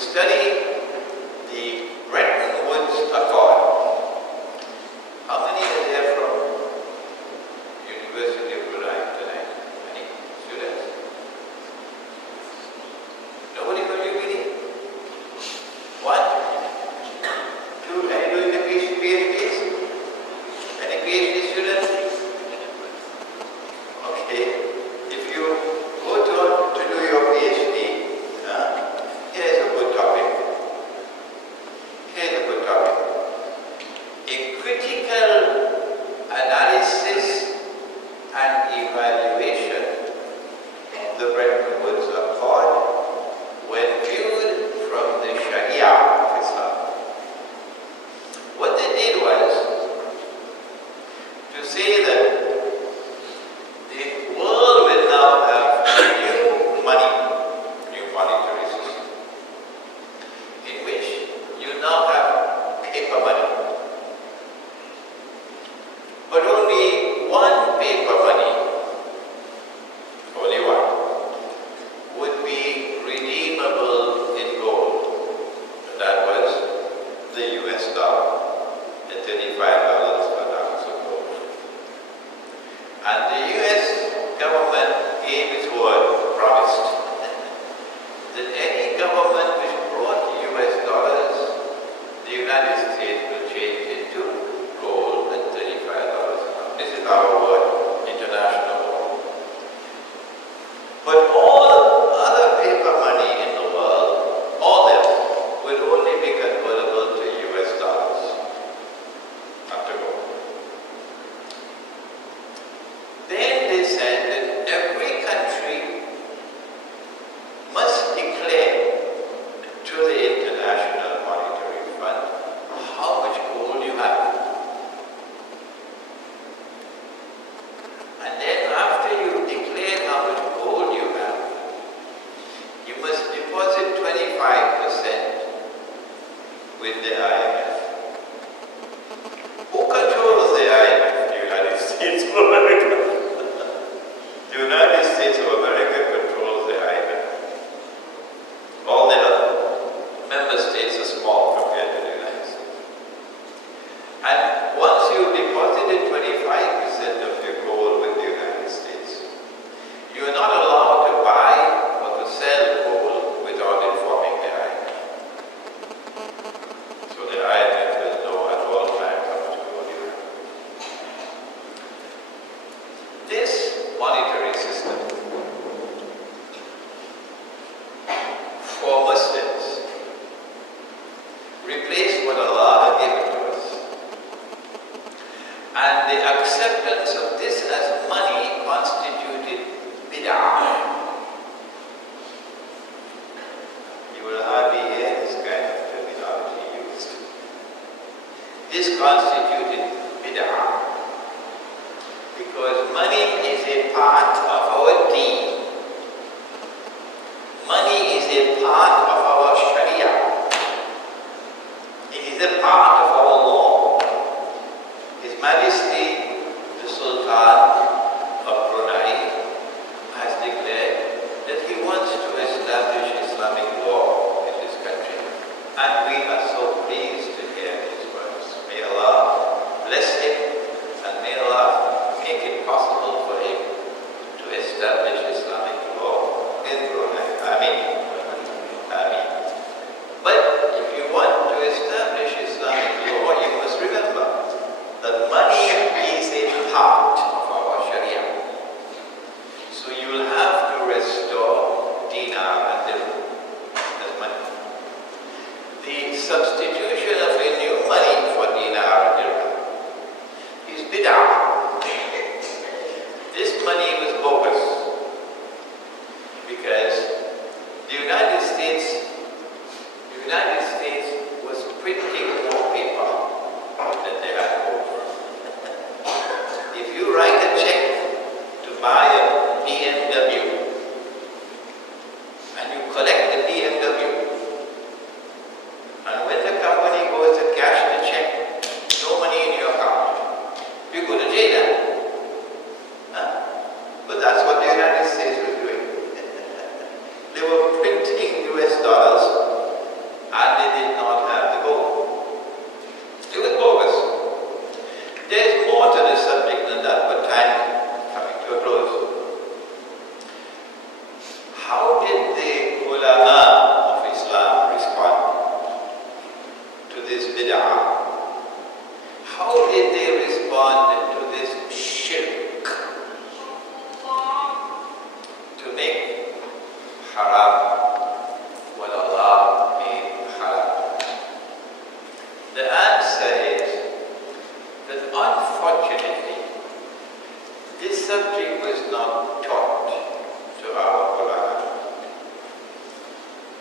study the Bretton Woods Accord. How many are there from University of Brunei tonight? Any students? Nobody from UBD? One? Two? Are you doing the PhDs? Any PhD students? Okay. If you go to do your PhD, here's a good topic. Here's a good topic. A critical analysis and evaluation of the Bretton Woods Accord when viewed from the Sharia of Islam. What they did was to say that the world will now have new money, new monetary system, in which you now have paper money. But only one paper money, only one, would be redeemable in gold. And that was the US dollar, the $35 per ounce of gold. And the US government gave its word, promised, that any government which brought US dollars, the United States will change into gold at $35 an ounce. This is our word, international law. But all other paper money in the world, all of them, will only be convertible to US dollars, not to gold. Then they said that every country must declare to the International Monetary Fund how much gold you have. And then after you declare how much gold you have, you must deposit 25% with the IMF. Who controls the IMF? The United States of America. The United States of America controls the IMF. All the other member states are small compared to the United States. And once you've deposited 25% of your gold with the United States, you are not allowed to buy or to sell gold without informing the IMF. So the IMF will know at all times how much gold you have. This monetary system for Muslims replaced what Allah had given to us. And the acceptance of this as money constituted bid'ah. You will hardly hear this kind of terminology used. This constituted bid'ah because money is a part of our deen. Money is a part of our Sharia. It is a part of our law. His Majesty, the Sultan of Brunei, has declared that he wants to establish Islamic law in this country. And we are so pleased to hear his words. May Allah bless him and may Allah make it possible for him to establish Islamic law in Brunei. Ameen. Ameen. But if you want to establish Islamic law, you must remember that money is a part of our Sharia. So you will have to restore dinar and dirham as money. The substitution of a new money for dinar and dirham is bid'ah. This money was bogus because the United States was printing more paper than they had gold. If you write a check to buy a BMW and you collect the BMW, and when the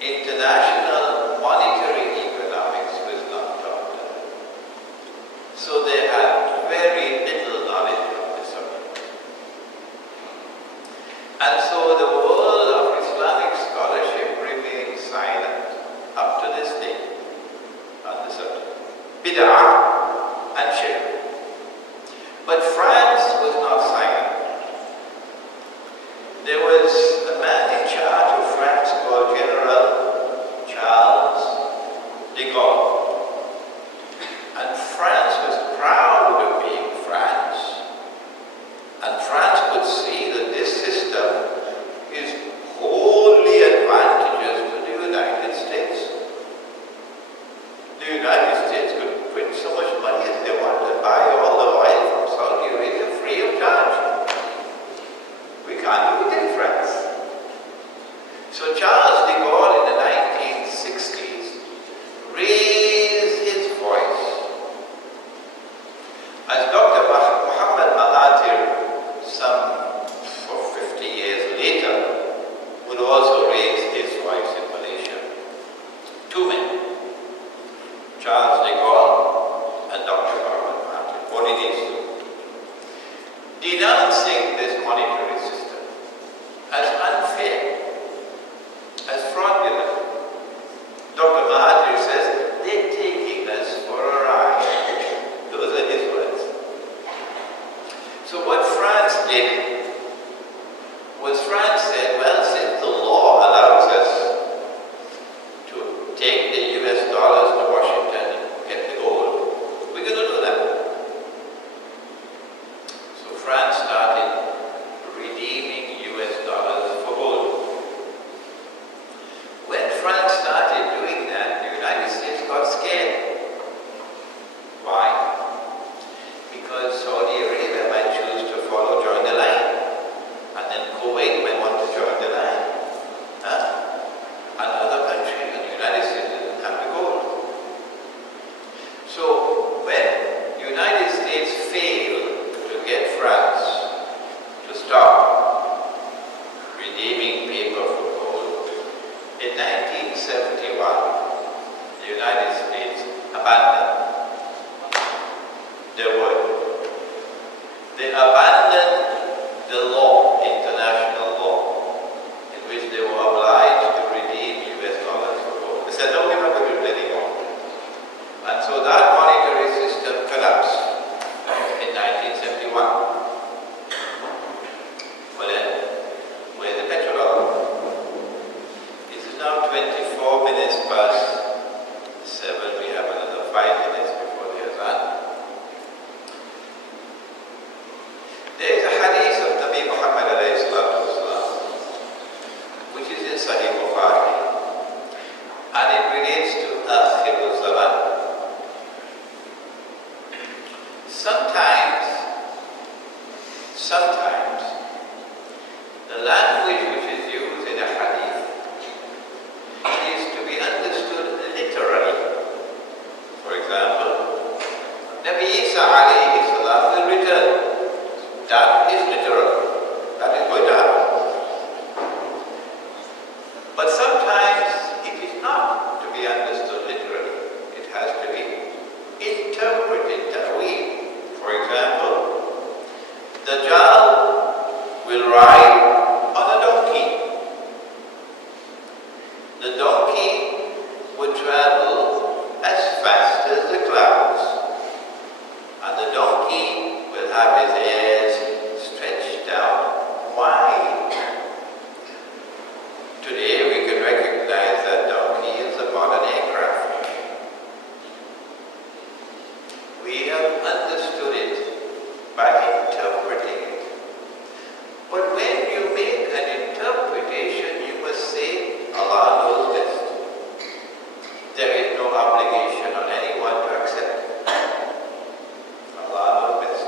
international monetary economics was not taught them. So they had very little knowledge of the subject. And so the world of Islamic scholarship remains silent up to this day on the subject. Bid'ah and shirk. But France was not silent. There was a man in charge of France called General Charles de Gaulle. And France was proud of being France. And France could see that this system is wholly advantageous to the United States. The United States could print so much money as they want and buy all the oil from Saudi Arabia free of charge. We can't do it in France. So Charles de Gaulle in the 1960s raised his voice. As Dr. Muhammad Mahathir, some 50 years later, would also raise his voice in Malaysia. Two men, Charles de Gaulle and Dr. Muhammad Mahathir, only these two, denouncing this monetary system as unfair, as fraudulent. Dr. Mahathir says, they're taking us for a ride. Those are his words. So what France did was France said, well, since the law allows us to take the US dollars to Washington and get the gold, we're going to do that. So France started redeeming US dollars for gold. When France started doing that, the United States got scared. Why? Because Saudi Arabia might choose to join the line. And then Kuwait might want to join the line. And other countries, the United States didn't have the gold. So when the United States failed to get France to stop redeeming paper for gold, in 1971, the United States abandoned their word. They abandoned the law, international law, in which they were obliged to redeem US dollars for gold. They said, no, we're not going to do it anymore. And so that monetary system collapsed in 1971. Well then, where's the Petro? This is now 24 minutes past 7. We have another 5 minutes before the Azan. There is a hadith of Nabi Muhammad alayhi salatu wasalam, which is in Sahih Bukhari, and it relates to Assholihiin. Sometimes, the language which is used in a hadith is to be understood literally. For example, Nabi Isa alayhi salam will return. That is literal. That is going to happen. But sometimes it is not to be understood literally. It has to be interpreted that way. For example, Dajjal will ride on a donkey. The donkey would travel as fast as the clouds. And the donkey will have his ears stretched out wide. Today we can recognize that donkey as a modern aircraft. We have understood it by interpreting it. But when you make an interpretation, you must say, Allah knows best. There is no obligation on anyone to accept it. Allah knows best.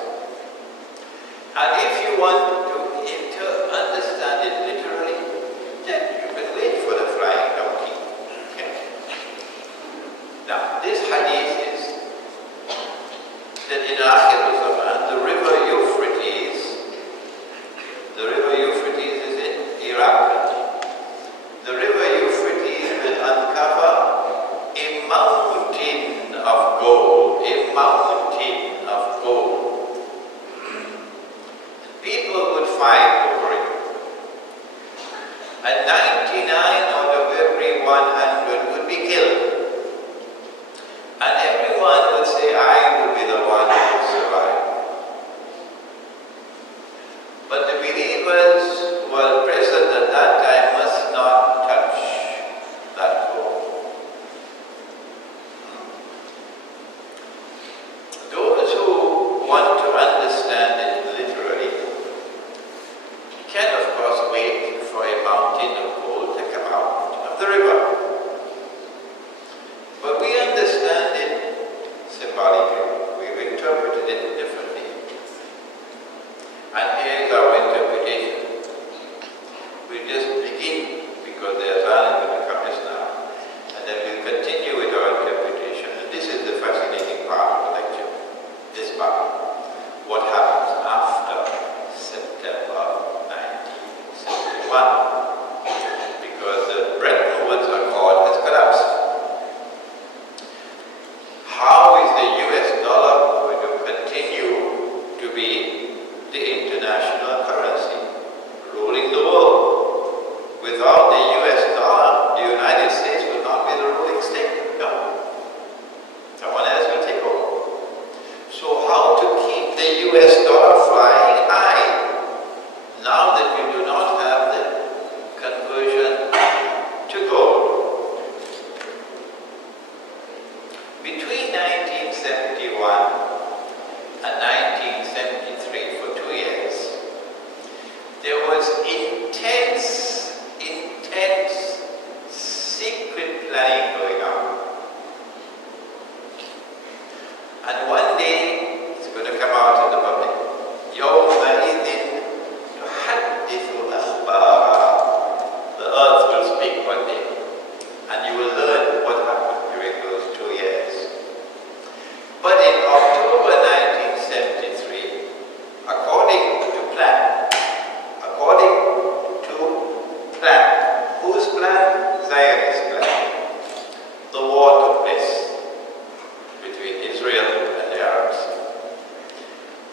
planning going on. And one day it's going to come out in the public. يومئذ يحدث أخبارها. The earth will speak one day, and you will learn what happened during those 2 years. But in October 1973, according to plan, whose plan? Zionist plan. The war took place between Israel and the Arabs.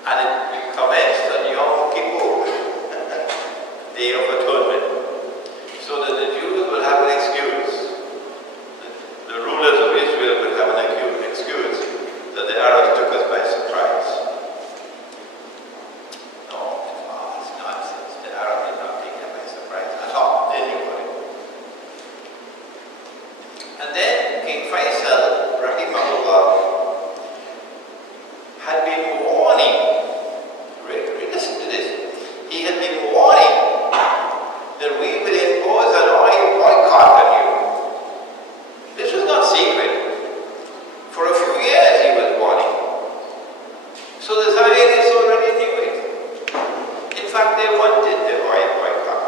And it commenced on Yom Kippur, Day of Atonement, so that the Jews will have an excuse. The rulers of Israel will have an excuse that the Arabs took us by surprise. No, it's nonsense. The Arabs did not take them by surprise at all. They knew about it. And then King Faisal, rahimahullah, had been warning. Listen to this. He had been warning that we will impose an oil boycott on you. This was not secret. For a few years he was warning. So the Zionists already knew it. In fact, they wanted the oil boycott.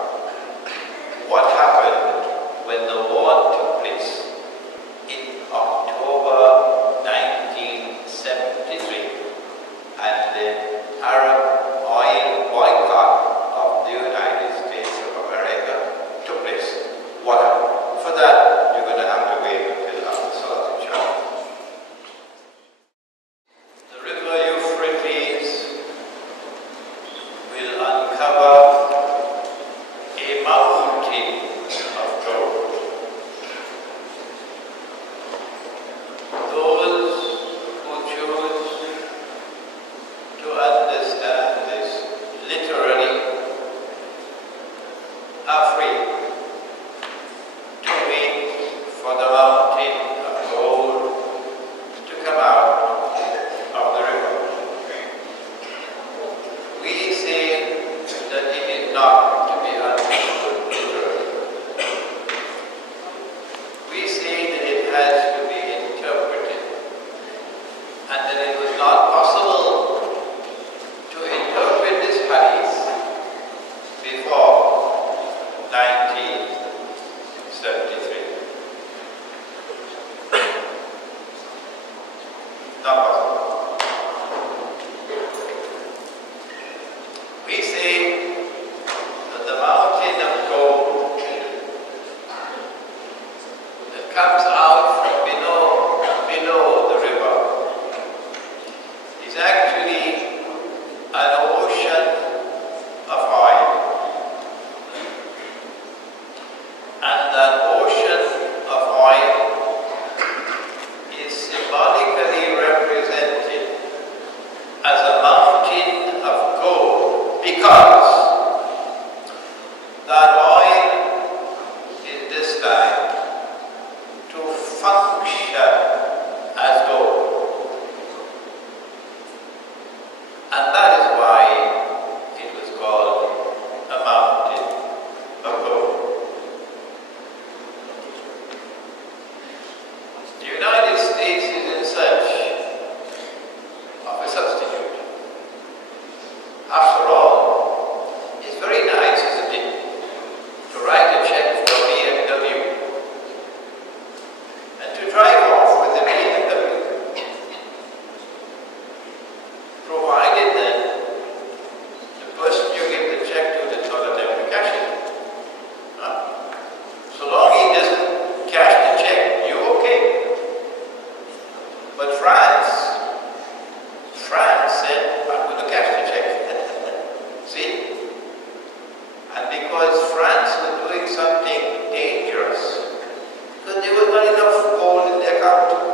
What happened when the war took place in October 1973 and the Arab oil boycott of the United States of America took place? What happened? For that, you're going to have to wait until after Salat, inshallah. The river Euphrates will uncover a mountain of gold. Those who choose to understand this literally are free to wait for the mountain of gold to come out of the river. We say that it is not to be understood literally. We say that it has to be interpreted, and that it was not possible to interpret this hadith before 1973. Not possible. We say that the mountain of gold that comes out from below the river is actually an ocean of oil. And that ocean of oil is symbolically represented as a mountain of gold because that oil is destined to function as gold. And that is why it was called a mountain of gold. The United States is in search of a substitute. After all, it's very nice, isn't it, to write a check for a BMW and to drive off with the BMW, provided that the person you give the check to does not attempt to cash it. So long he doesn't cash the check, you're okay. But France said, I'm going to cash the check. See? And because France was doing something dangerous, because there was not enough gold in their account,